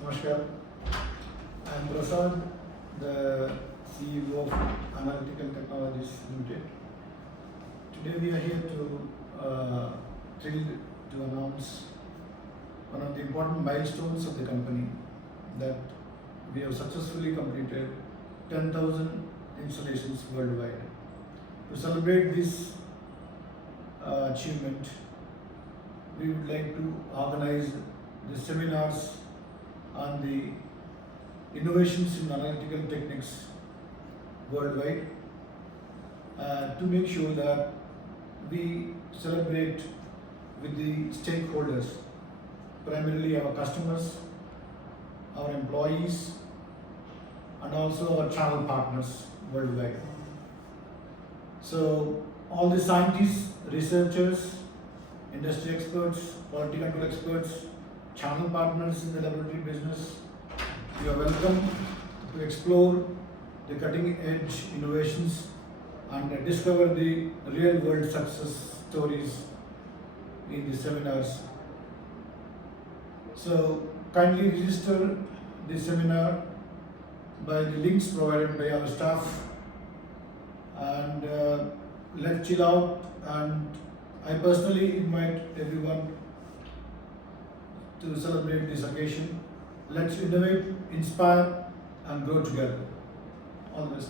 Namaskar. I am Prasad, the CEO of Analytical Technologies Limited. Today we are here thrilled to announce one of the important milestones of the company, that we have successfully completed 10,000 installations worldwide. To celebrate this achievement, we would like to organize the seminars on the innovations in analytical techniques worldwide, to make sure that we celebrate with the stakeholders, primarily our customers, our employees, and also our channel partners worldwide. So all the scientists, researchers, industry experts, quality control experts, channel partners in the laboratory business, you are welcome to explore the cutting edge innovations and discover the real world success stories in the seminars. So kindly register the seminar by the links provided by our staff, and let's chill out. And I personally invite everyone to celebrate this occasion. Let's innovate, inspire, and grow together. All the best.